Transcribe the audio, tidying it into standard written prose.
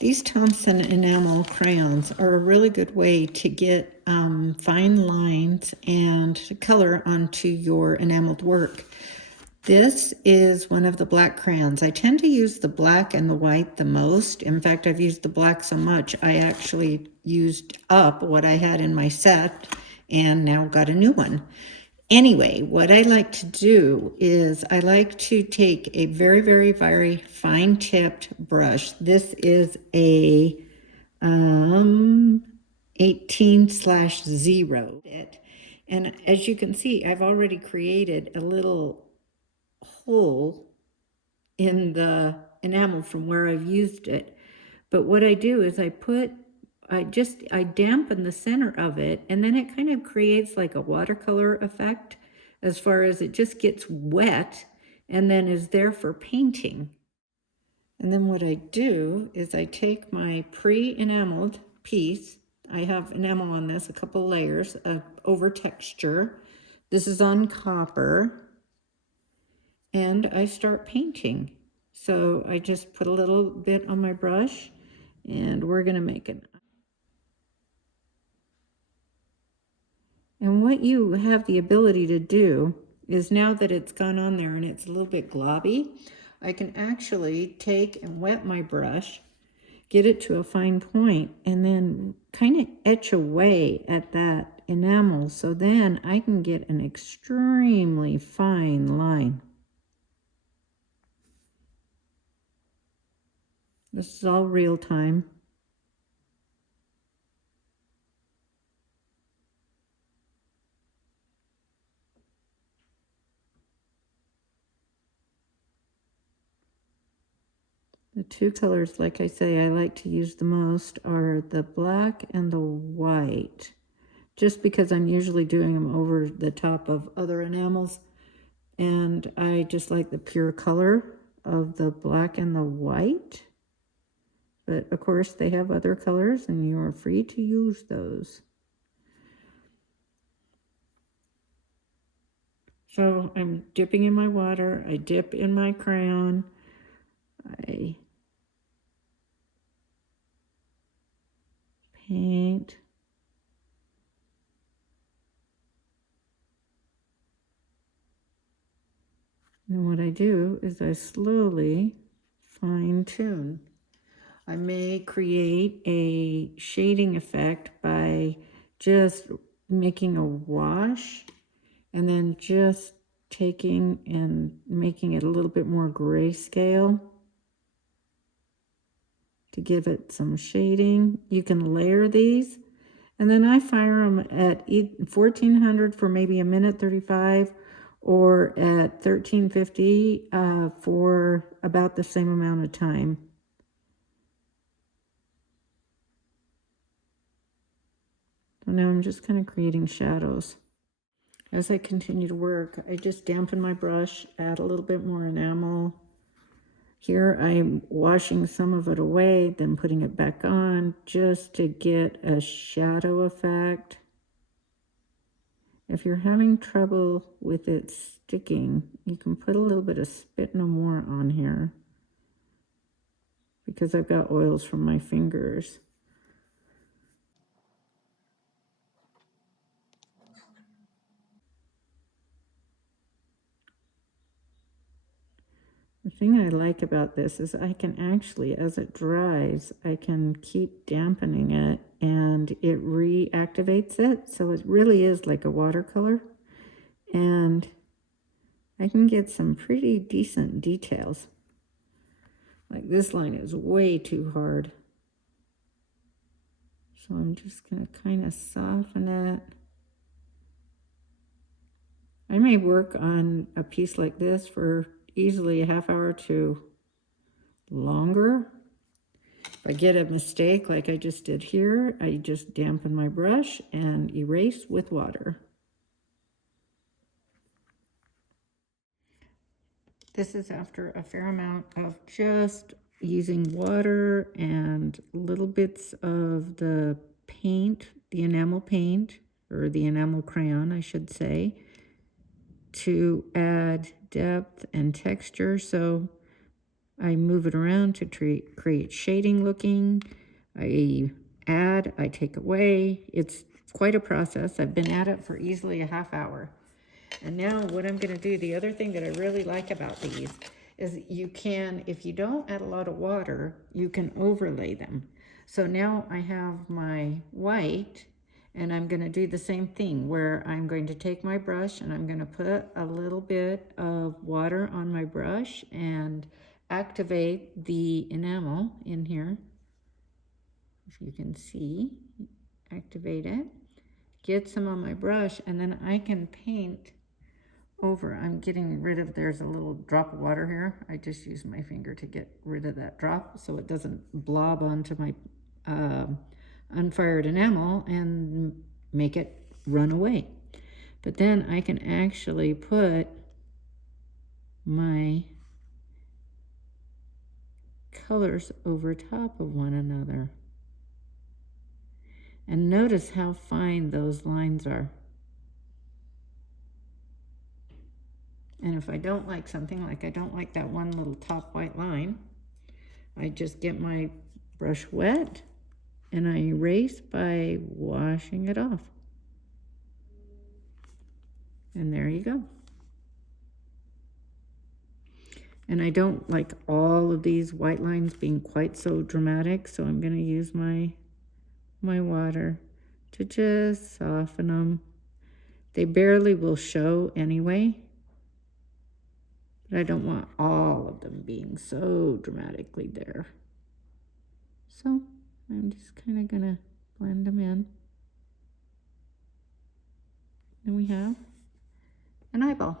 These Thompson enamel crayons are a really good way to get fine lines and color onto your enameled work. This is one of the black crayons. I tend to use the black and the white the most. In fact, I've used the black so much, I actually used up what I had in my set and now got a new one. Anyway, what I like to do is I like to take a very, very, very fine tipped brush. This is a 18/0. And as you can see, I've already created a little hole in the enamel from where I've used it. But what I do is I dampen the center of it, and then it kind of creates like a watercolor effect as far as it just gets wet and then is there for painting. And then what I do is I take my pre-enameled piece. I have enamel on this, a couple layers of over texture. This is on copper. And I start painting. So I just put a little bit on my brush and we're going to make it. And what you have the ability to do is, now that it's gone on there and it's a little bit globby, I can actually take and wet my brush, get it to a fine point, and then kind of etch away at that enamel. So then I can get an extremely fine line. This is all real time. The two colors, like I say, I like to use the most are the black and the white, just because I'm usually doing them over the top of other enamels, and I just like the pure color of the black and the white. But of course they have other colors and you are free to use those. So I'm dipping in my water, I dip in my crayon, I paint. And what I do is I slowly fine tune. I may create a shading effect by just making a wash and then just taking and making it a little bit more grayscale to give it some shading. You can layer these, and then I fire them at 1400 for maybe a minute 35, or at 1350 for about the same amount of time. So now I'm just kind of creating shadows. As I continue to work, I just dampen my brush, add a little bit more enamel. Here I'm washing some of it away, then putting it back on just to get a shadow effect. If you're having trouble with it sticking, you can put a little bit of spit no more on here, because I've got oils from my fingers. The thing I like about this is I can actually, as it dries, I can keep dampening it and it reactivates it. So it really is like a watercolor. And I can get some pretty decent details. Like this line is way too hard. So I'm just going to kind of soften it. I may work on a piece like this for easily a half hour to longer. If I get a mistake like I just did here, I just dampen my brush and erase with water. This is after a fair amount of just using water and little bits of the paint, the enamel paint, or the enamel crayon, I should say, to add depth and texture. So I move it around to create shading looking. I add, I take away. It's quite a process. I've been at it for easily a half hour. And now what I'm going to do, the other thing that I really like about these is you can, if you don't add a lot of water, you can overlay them. So now I have my white, and I'm going to do the same thing where I'm going to take my brush and I'm going to put a little bit of water on my brush and activate the enamel in here. If you can see, activate it, get some on my brush, and then I can paint over. I'm getting rid of, there's a little drop of water here. I just use my finger to get rid of that drop so it doesn't blob onto my unfired enamel and make it run away. But then I can actually put my colors over top of one another. And notice how fine those lines are. And if I don't like something, like I don't like that one little top white line, I just get my brush wet and I erase by washing it off. And there you go. And I don't like all of these white lines being quite so dramatic, so I'm going to use my water to just soften them. They barely will show anyway, but I don't want all of them being so dramatically there. So I'm just kind of going to blend them in. And we have an eyeball.